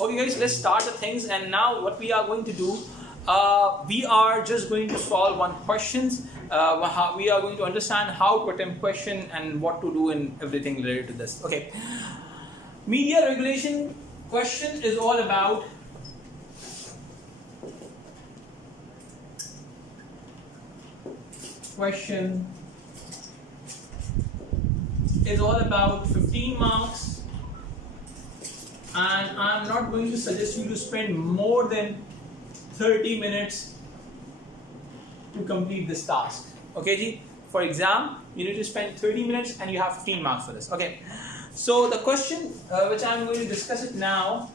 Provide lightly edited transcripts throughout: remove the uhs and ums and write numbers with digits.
Okay guys, let's start the things. And now what we are going to do, we are just going to solve one questions. We are going to understand how to attempt question and what to do and everything related to this. Okay. Media regulation question is all about question is all about 15 marks, and I'm not going to suggest you to spend more than 30 minutes to complete this task. Okay, ji? For exam, you need to spend 30 minutes and you have 15 marks for this. Okay, so the question which I'm going to discuss it now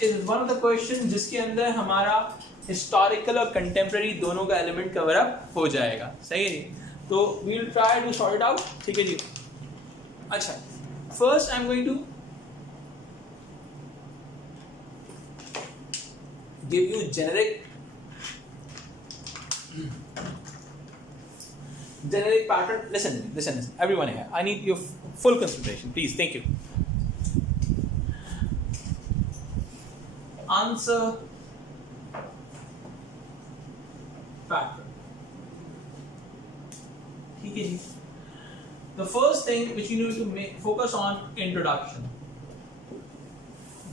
is one of the questions जिसके अंदर हमारा historical और contemporary दोनों का element cover up हो जाएगा. सही है जी? तो we will try to sort it out. ठीक है जी? अच्छा, first I'm going to give you generic pattern. Listen, everyone here. I need your full concentration, please. Thank you. Answer pattern. Okay. The first thing which you need to focus on, introduction.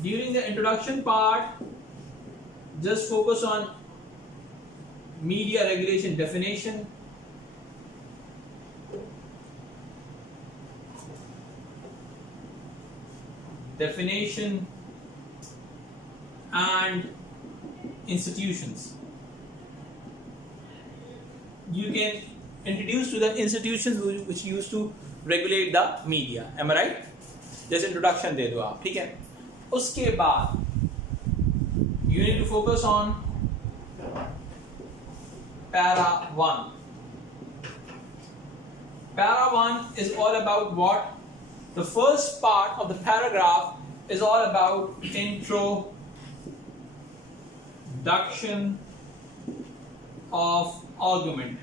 During the introduction part, just focus on media regulation definition, and institutions. You can introduce to the institutions which used to regulate the media. Am I right? Just introduction दे दो आप, ठीक है? उसके बाद you need to focus on para 1. Para 1 is all about what? The first part of the paragraph is all about introduction of argument.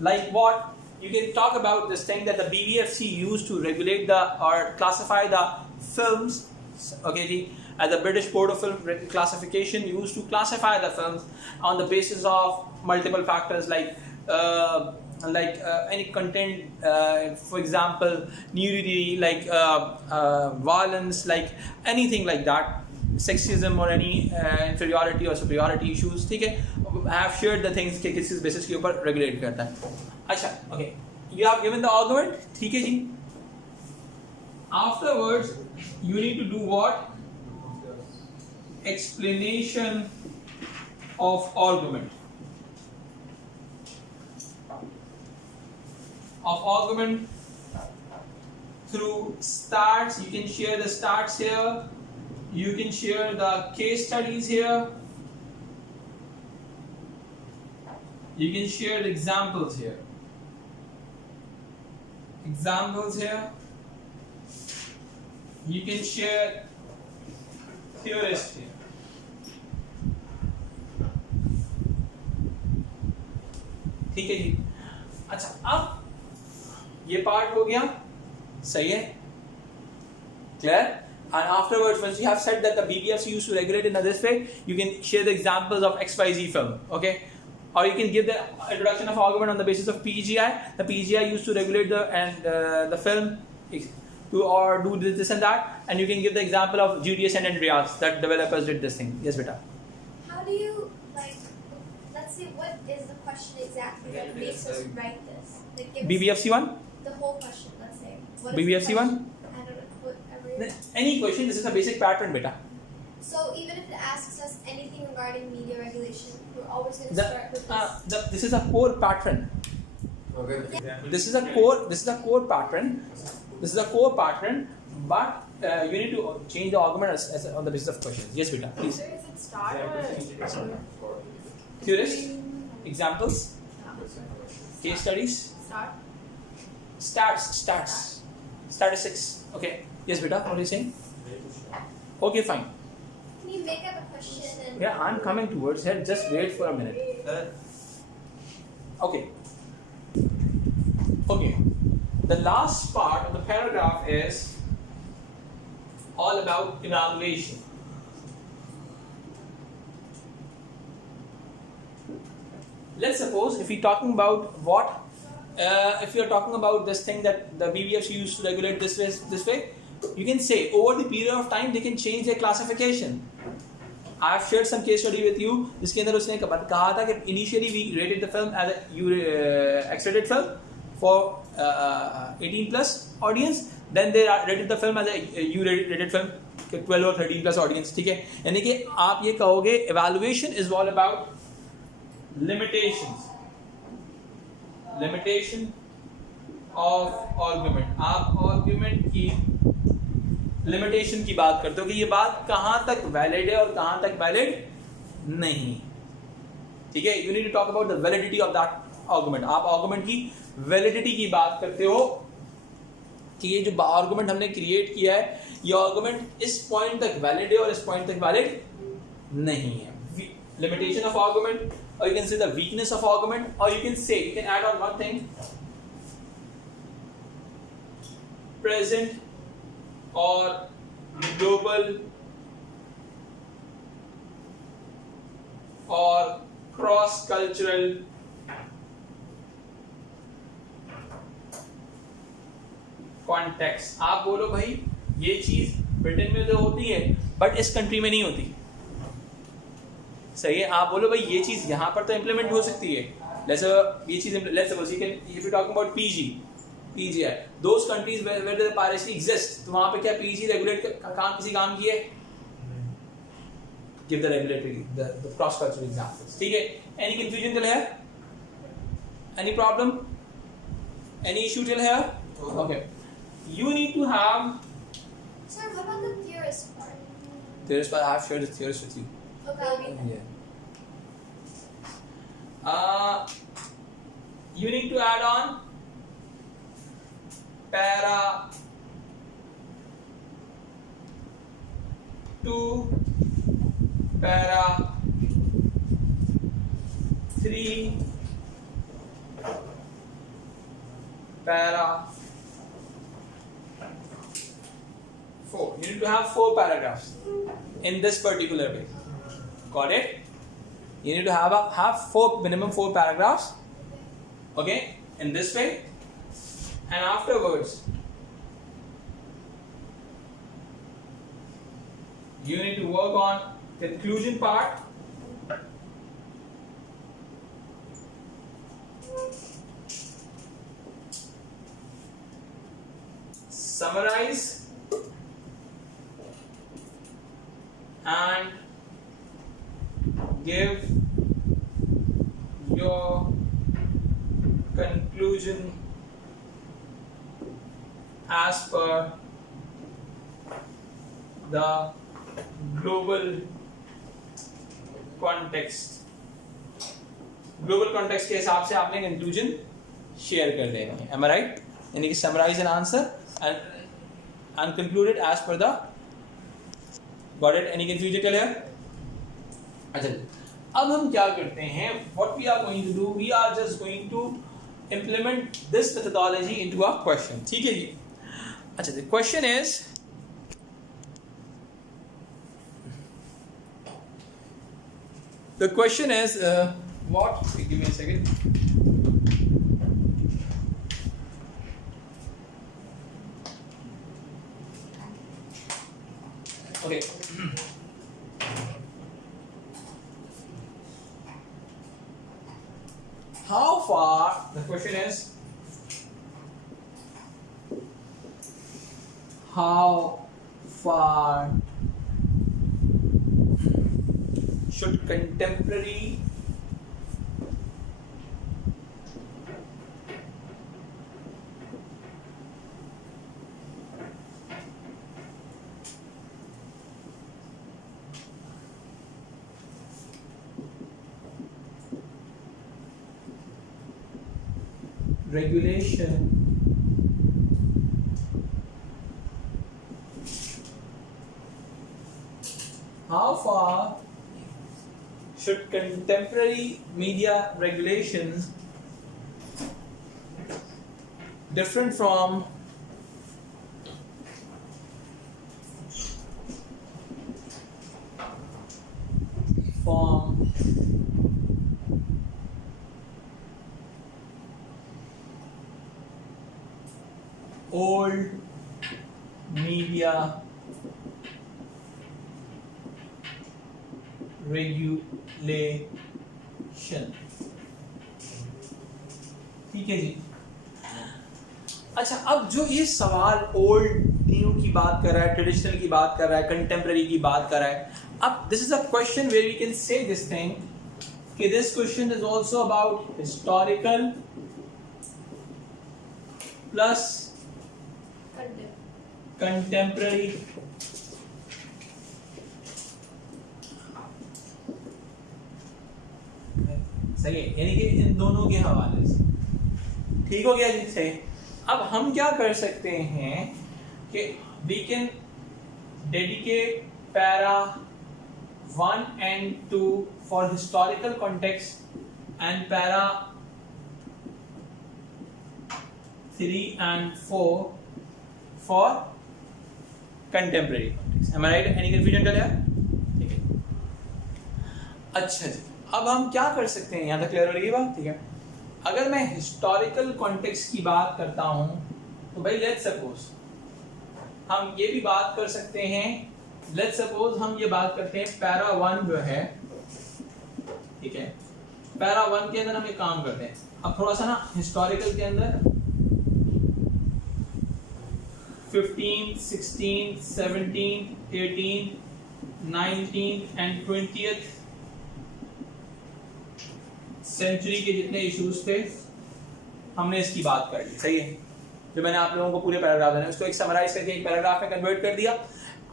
Like what? You can talk about this thing that the BBFC used to regulate or classify the films. Okay, as the British Board of Film Classification used to classify the films on the basis of multiple factors like any content, for example, nudity, like violence, like anything like that, sexism or any inferiority or superiority issues. ठीक है, I have shared the things कि किस basis के ऊपर regulate करता है. अच्छा, okay, you have given the argument. ठीक है जी. Afterwards, you need to do what? Explanation of argument. Through stats. You can share the stats here. You can share the case studies here. You can share the examples here. You can share theorists here. ठीक है जी. अच्छा, अब ये part हो गया. सही है? Clear? And afterwards, once you have said that the BBFC used to regulate in this way, you can share the examples of XYZ film. Okay? Or you can give the introduction of argument on the basis of PGI. The PGI used to regulate the film or do this and that, and you can give the example of GDS and Andreas that developers did this thing. Yes, beta. How do you let's see, what is the question exactly that makes us write this? Like, give BBFC one? The whole question, let's say. What BBFC is one? I don't know, whatever. Any question, this is a basic pattern, beta. So even if it asks us anything regarding media regulation, we're always going to start with this. This is a core pattern. Okay. This is a core pattern, but you need to change the argument as on the basis of questions. Yes, beta, please. Sir, is it start or Theorists, examples, case studies, start? statistics. Okay. Yes, beta, what are you saying? Okay, fine. Can you make up a question and... Yeah, I'm coming towards here. Just wait for a minute. Okay. The last part of the paragraph is all about evaluation. Let's suppose if we're talking about what, if you're talking about this thing that the BBFC used to regulate this way, you can say over the period of time they can change their classification. I have shared some case study with you जिसके अंदर उसने कहा था कि initially we rated the film as a X-rated film for 18 plus audience, then they rated the film as a U-rated film 12 or 13 plus audience. ठीक है, यानी कि आप ये कहोगे evaluation is all about limitations, limitation of argument. आप argument की limitation की बात करते हो कि ये बात कहां तक वैलिड है और कहां तक वैलिड नहीं. ठीक है, you need to talk about the validity of that argument. आप आर्गुमेंट की वैलिडिटी की बात करते हो कि ये जो आर्गुमेंट हमने क्रिएट किया है ये आर्गुमेंट इस पॉइंट तक वैलिड है और इस पॉइंट तक वैलिड नहीं है. लिमिटेशन ऑफ आर्गुमेंट, और you can say the weakness of argument, और you can say you can add on one thing, present or global or cross-cultural context. आप बोलो भाई ये चीज ब्रिटेन में तो होती है बट इस कंट्री में नहीं होती. सही है, आप बोलो भाई ये चीज यहाँ पर तो इम्प्लीमेंट हो सकती है. ये चीज let's suppose you can, if you talk about PGI, those countries where the piracy exists, तो वहाँ पे क्या PG रेगुलेट किसी काम की है? Give the regulatory, the cross cultural examples. ठीक है, any confusion till here? Any problem? Any issue till here? Okay. You need to have. Sir, what about the theorist part? Theorist part, I have shared the theorist with you. Okay, I'll read that. Yeah. You need to add on para 2, para 3, para 4. You need to have 4 paragraphs in this particular way. Got it? You need to have minimum 4 paragraphs. Okay, in this way. And afterwards, you need to work on conclusion part. Summarize and give your conclusion as per the global context. Global context के हिसाब से आपने conclusion share कर देना है. Am I right? यानी कि summarize an answer and conclude it as per the. Got it? Any confusion till here? अच्छा, अब हम क्या करते हैं? What we are going to do? We are just going to implement this methodology into a question. ठीक है जी? अच्छा, the question is, what? Give me a second. Okay. How far, the question is, how far should contemporary regulation how far should contemporary media regulations different from media regulation. ठीक है जी. अच्छा, अब जो ये सवाल ओल्ड न्यू की बात कर रहा है, ट्रेडिशनल की बात कर रहा है, कंटेम्प्रेरी की बात कर रहा है, अब this is a question where we can say this thing कि this question is also about historical plus contemporary सही है, यानी कि इन दोनों के हवाले से. ठीक हो गया जी, सही. अब हम क्या कर सकते हैं कि we can dedicate para 1 and 2 for historical context and para 3 and 4 for contemporary context. Am I right? Any confusion चल यार? ठीक है. अच्छा जी, अब हम क्या कर सकते हैं, यहाँ तक क्लियर हो रही है बात? ठीक है. अगर मैं हिस्टोरिकल कॉन्टेक्स्ट की बात करता हूं तो भाई लेट्स सपोज हम ये भी बात कर सकते हैं, लेट्स सपोज हम ये बात करते हैं पैरा 1 जो है, ठीक है, पैरा 1 के अंदर हम एक काम करते हैं. अब थोड़ा सा ना हिस्टोरिकल के अंदर 15, 16, 17, 18, 19 and 20th सेंचुरी के जितने इश्यूज थे हमने इसकी बात कर ली. सही है. जो मैंने आप लोगों को पूरे पैराग्राफ देना उसको एक समराइज करके एक पैराग्राफ में कन्वर्ट कर दिया.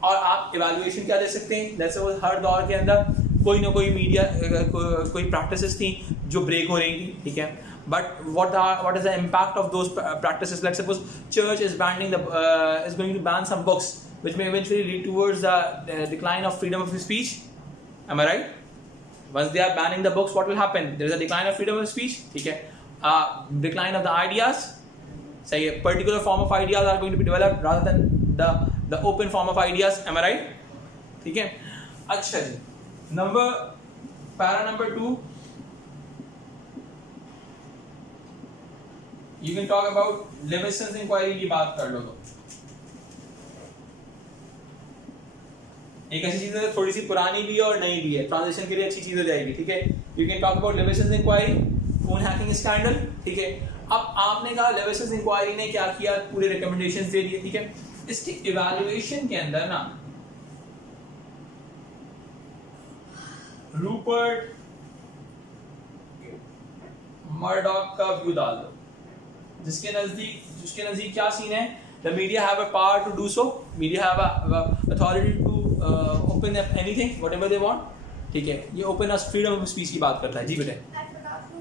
और आप इवैल्यूएशन क्या दे सकते हैं, जैसे वो हर दौर के अंदर कोई ना कोई मीडिया कोई प्रैक्टिसेस थी जो ब्रेक हो रही थी. ठीक है. But what is the impact of those practices? Let's suppose church is banning is going to ban some books which may eventually lead towards the decline of freedom of speech. Am I right? Once they are banning the books, what will happen? There is a decline of freedom of speech. ठीक है. Decline of the ideas. सही है. Particular form of ideas are going to be developed rather than the open form of ideas. Am I right? ठीक है. अच्छा जी. Para number 2. You can talk about Levison's inquiry की बात कर लो तो. एक ऐसी चीज है थोड़ी सी पुरानी भी है और नई भी है, ट्रांजिशन के लिए अच्छी चीज हो जाएगी. ठीक है. You can talk about Leveson's inquiry, phone hacking scandal. ठीक है. अब आपने कहा लेविसन्स इंक्वायरी ने क्या किया, पूरे रिकमेंडेशंस दे दिए. ठीक है. इसकी इवैल्यूएशन के अंदर ना रूपर्ट मर्डॉक का व्यू डाल दो, जिसके नजदीक क्या सीन है. The media have a power to do so. Media have a authority to open up anything, whatever they want. ठीक है. ये open as freedom of speech की बात करता है. जी बेटे. I forgot who.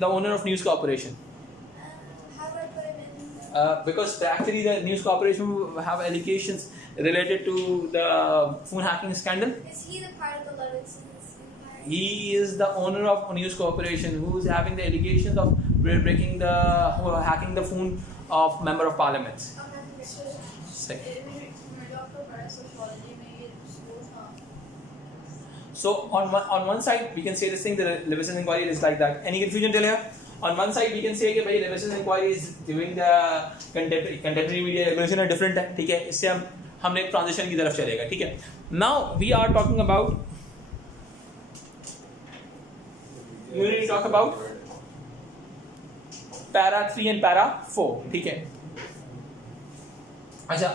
The owner of News Corporation. How do I put him in? Because actually the News Corporation have allegations related to the phone hacking scandal. Is he the part of the Levinson's inquiry? He is the owner of News Corporation who is having the allegations of hacking the phone of member of parliament. Okay. Second. So So on one side we can say this thing, the Levison's inquiry is like that. Any confusion till here? On one side we can say कि भाई Levison's inquiry is doing the contemporary media regulation are different है. ठीक है. इससे हमने एक transition की तरफ चलेगा. ठीक है. Now we are talking about you need to talk about para 3 and para 4. ठीक है. अच्छा,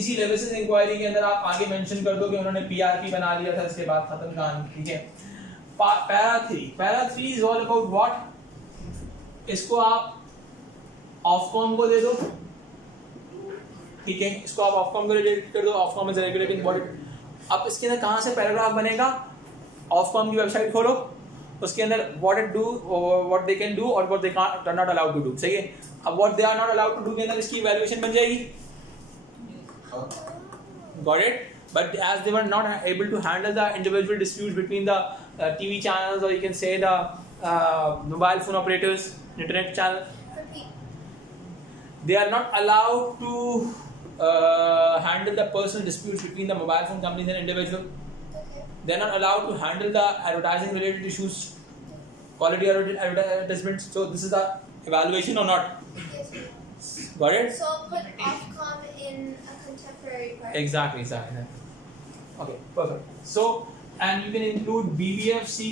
इसी लेविसन इंक्वायरी के अंदर आप आगे मेंशन कर दो कि उन्होंने पीआरपी बना लिया था, इसके बाद खत्म कहानी. ठीक है. Para 3 is all about what. इसको आप ऑफकॉम को दे दो. ठीक है. इसको आप ऑफकॉम को रिलेट कर दो. Ofcom is regulating body. अब इसके अंदर कहां से पैराग्राफ बनेगा, ऑफकॉम की वेबसाइट खोलो, उसके अंदर what they can do और what they are not allowed to do. सही है. अब what they are not allowed to do के अंदर इसकी evaluation बन जाएगी. Got it? But as they were not able to handle the individual disputes between the TV channels, or you can say the mobile phone operators, internet channel, they are not allowed to handle the personal disputes between the mobile phone companies and individual. They are not allowed to handle the advertising related issues, quality advertisements. So this is the evaluation or not? Yes. Got it? So I'll put Ofcom in a contemporary part. Exactly. Okay, perfect. So, and you can include BBFC.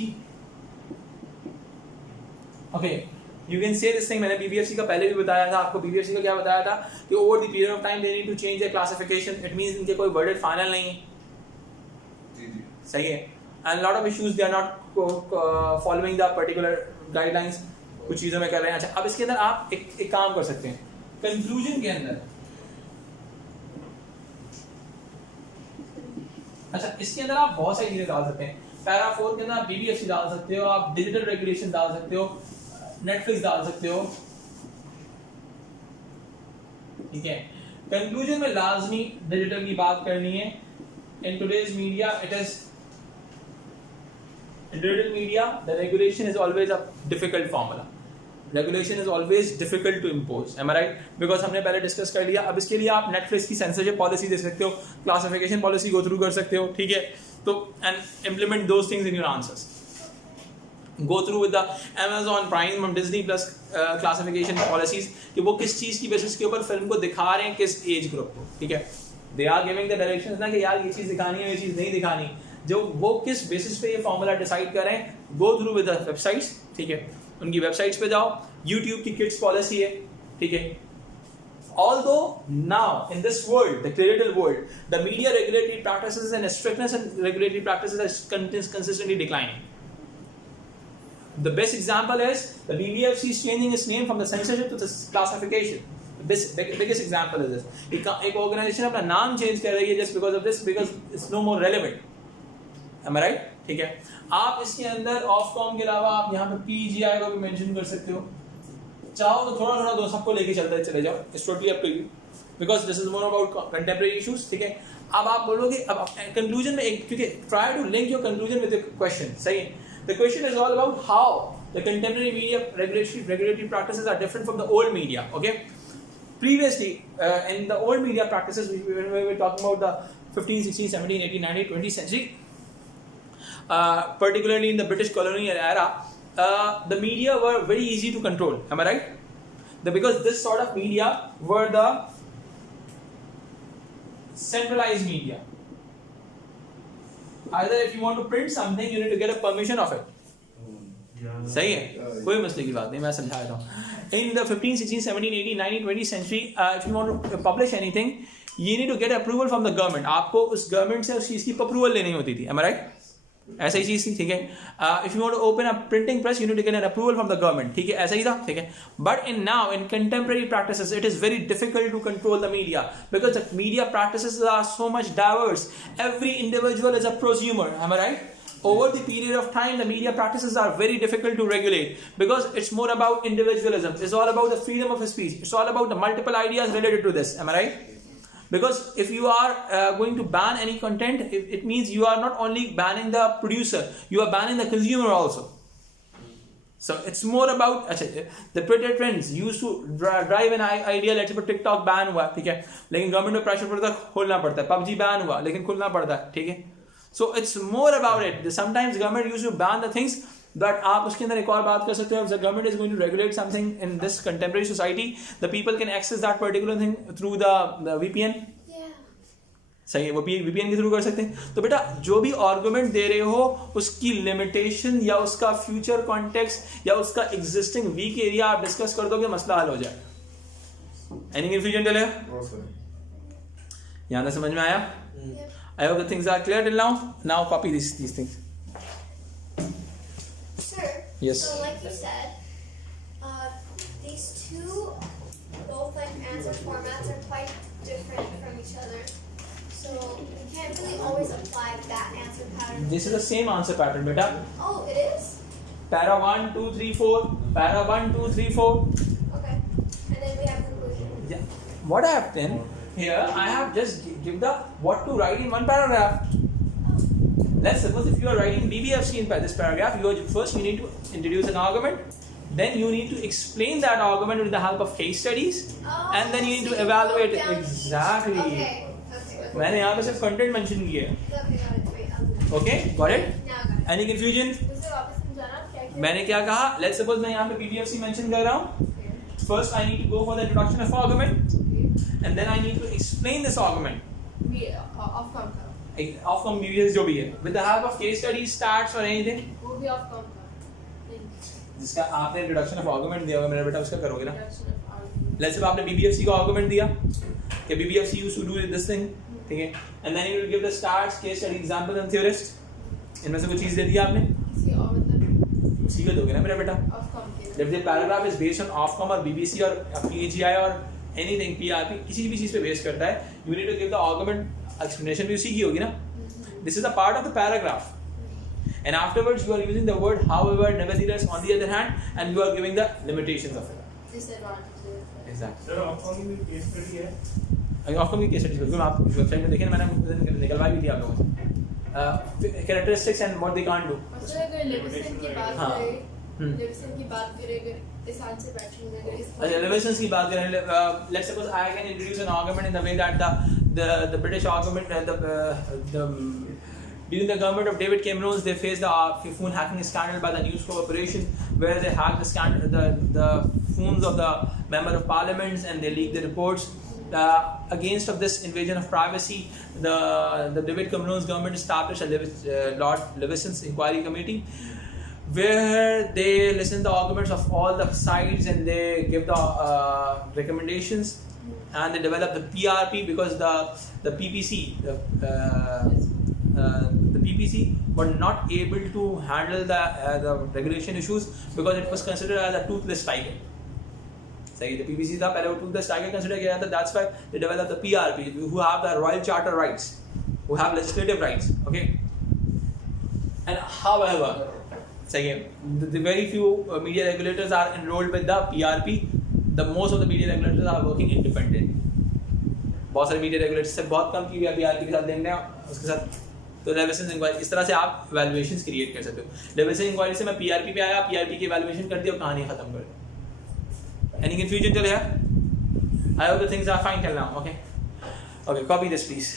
Okay, you can say this thing. मैंने BBFC का पहले भी बताया था आपको. BBFC का क्या बताया था कि over the period of time they need to change their classification. It means इनके कोई worded final नहीं है. सही है. And a lot of issues they are not following the particular guidelines. कुछ चीज़ों में कर रहे हैं. अच्छा, अब इसके अंदर आप एक काम कर सकते हैं. Conclusion के अंदर. अच्छा, इसके अंदर आप बहुत सारी चीजें डाल सकते हैं. पैरा 4 के अंदर आप BBFC डाल सकते हो, आप डिजिटल रेगुलेशन डाल सकते हो, नेटफ्लिक्स डाल सकते हो. ठीक है. कंक्लूजन में लाजमी डिजिटल की बात करनी है. In today's media it is digital media the regulation is always a difficult formula. Regulation is always difficult to impose. Am I right? Because हमने पहले डिस्कस कर लिया. अब इसके लिए आप नेटफ्लिक्स की सेंसरशिप पॉलिसी दे सकते हो, क्लासिफिकेशन पॉलिसी गो थ्रू कर सकते हो. ठीक है. तो and implement those things in your answers. Go through with the Amazon Prime और Disney Plus classification policies कि वो किस चीज़ की बेसिस के ऊपर फिल्म को दिखा रहे हैं, किस एज ग्रुप को. ठीक है. They are giving the directions ना कि यार ये चीज़ दिखानी है, ये चीज़ नहीं दिखानी. जो वो किस बेसिस पे ये फॉर्मूला डिसाइड करें, go through with the websites. ठीक है. उनकी वेबसाइट्स पे जाओ. YouTube की किड्स पॉलिसी है. ठीक है. Although now in this world, the digital world, the media regulatory practices and strictness and regulatory practices are consistently declining. The best example is the BBFC is changing its name from the censorship to the classification. The biggest example is this. एक organization अपना नाम change कर रही है just because of this, because it's no more relevant. Am I right? ठीक है. आप इसके अंदर Ofcom के अलावा आप यहाँ पे PGI को भी mention कर सकते हो. चाहो तो थोड़ा दो सबको लेके चले जाओ. It's totally up to you. Because this is more about contemporary issues. ठीक है. अब आप बोलोगे, अब conclusion में एक, क्योंकि try to link your conclusion with the question. सही है. The question is all about how the contemporary media regulatory practices are different from the old media. Okay. Previously, in the old media practices, when we were talking about the 15, 16, 17, 18, 19, 20th century, particularly in the British colonial era, the media were very easy to control. Am I right? Because this sort of media were the centralized media. Either if you want to print something, you need to get a permission of it. सही है, कोई मसले की बात नहीं, मैं समझा रहा हूँ. In the 15, 16, 17, 18, 19, 20th century, if you want to publish anything, you need to get approval from the government. आपको उस government से उस चीज़ की approval लेनी होती थी. Am I right? ऐसा ही चीज़ थी. ठीक है. If you want to open a printing press, you need to get an approval from the government. ठीक है, ऐसा ही था. ठीक है. But in contemporary practices, it is very difficult to control the media because the media practices are so much diverse. Every individual is a prosumer. Am I right? Over the period of time, the media practices are very difficult to regulate because it's more about individualism. It's all about the freedom of speech. It's all about the multiple ideas related to this. Am I right? Because if you are going to ban any content, it means you are not only banning the producer, you are banning the consumer also. So it's more about the Twitter trends used to drive an idea. Let's say TikTok ban हुआ, ठीक है, लेकिन government में pressure पड़ता है, खोलना पड़ता है. PUBG ban हुआ, लेकिन खुलना पड़ता है. ठीक है. So it's more about it. Sometimes government used to ban the things, but आप उसके अंदर एक और बात कर सकते हो. If the government is going to regulate something in this contemporary society, the people can access that particular thing through the VPN. सही है, वो VPN के थ्रू कर सकते हैं. तो बेटा जो भी आर्गुमेंट दे रहे हो उसकी लिमिटेशन या उसका फ्यूचर कॉन्टेक्स्ट या उसका एग्जिस्टिंग वीक एरिया आप डिस्कस कर दोगे, मसला हल हो जाए. एनी कंफ्यूजन चले? यहाँ तक समझ में आया? I hope the things are clear till now. Now copy these things. Sir. Yes. So like you said, these two both like answer formats are quite different from each other. So you can't really always apply that answer pattern. This is the same answer pattern, beta. Oh, it is? Para 1, 2, 3, 4. Para 1, 2, 3, 4. Okay. And then we have conclusion. Yeah. What I have done here, I have just give the what to write in one paragraph. Let's suppose if you are writing BBFC in this paragraph, you need to introduce an argument, then you need to explain that argument with the help of case studies, and then you need to evaluate it. Exactly. Okay. मैंने यहाँ पे सिर्फ content mention किया है. Okay, got it? Any confusion? मैंने क्या कहा? Let's suppose मैं यहाँ पे BBFC mention कर रहा हूँ. First, I need to go for the introduction of argument. and then I need to explain this argument. We Ofcom का Ofcom BBS जो भी है, with the help of case studies, stats or anything. वो भी Ofcom का जिसका आपने introduction of argument दिया होगा मेरा बेटा उसका करोगे ना. introduction of argument. Let's say आपने BBFC का argument दिया कि BBFC used to do this thing, ठीक है, and then you will give the stats, case study, example and theorist. इनमें से कोई चीज़ दे दी आपने, किसी और मतलब उसी को दोगे ना मेरा बेटा. Ofcom के If the paragraph is based on Ofcom or BBC or PAGI or anything PRP, किसी भी चीज़ पे बेस करता है, you need to give the argument explanation भी उसी की होगी ना. This is a part of the paragraph, and afterwards you are using the word however, nevertheless, on the other hand, and you are giving the limitations of it. disadvantages. Exactly. Sir Ofcom की case study है. Ofcom की case study बिल्कुल आप website में देखें ना, मैंने निकलवाई भी थी आप लोगों से. Characteristics and what they can't do. और सर अगर लेविसन की बात हाँ. करें, लेविसन की बात करें अगर इस आंसर पैटर्न में अगर इस Relevance की बात करें, let's suppose I can introduce an argument in the way that the British argument during the government of David Cameron, they faced the phone hacking scandal by the News Corporation, where they hacked the phones of the member of parliaments and they leaked the reports. Against of this invasion of privacy, the David Cameron's government established a Lord Levison's inquiry committee, where they listen the arguments of all the sides and they give the recommendations, and they develop the PRP because the PPC the PPC were not able to handle the regulation issues because it was considered as a toothless tiger. सही, the PPC था पहले वो toothless tiger consider किया जाता. That's why they developed the PRP, who have the royal charter rights, who have legislative rights. Okay, and however, सही है, the very few media regulators are enrolled with the PRP. The most of the media regulators are working independent. बहुत सारे media regulators से बहुत कम की हुई PRP के साथ देखने हैं उसके साथ. तो लेविसन इंक्वायरी इस तरह से आप वैल्यूएशंस क्रिएट कर सकते हो. लेविसन इंक्वायरी से मैं PRP पे आया, PRP की वैल्यूएशन कर दी और कहानी खत्म कर दी. Any confusion till here? I hope the things are fine till now. Okay, copy this please.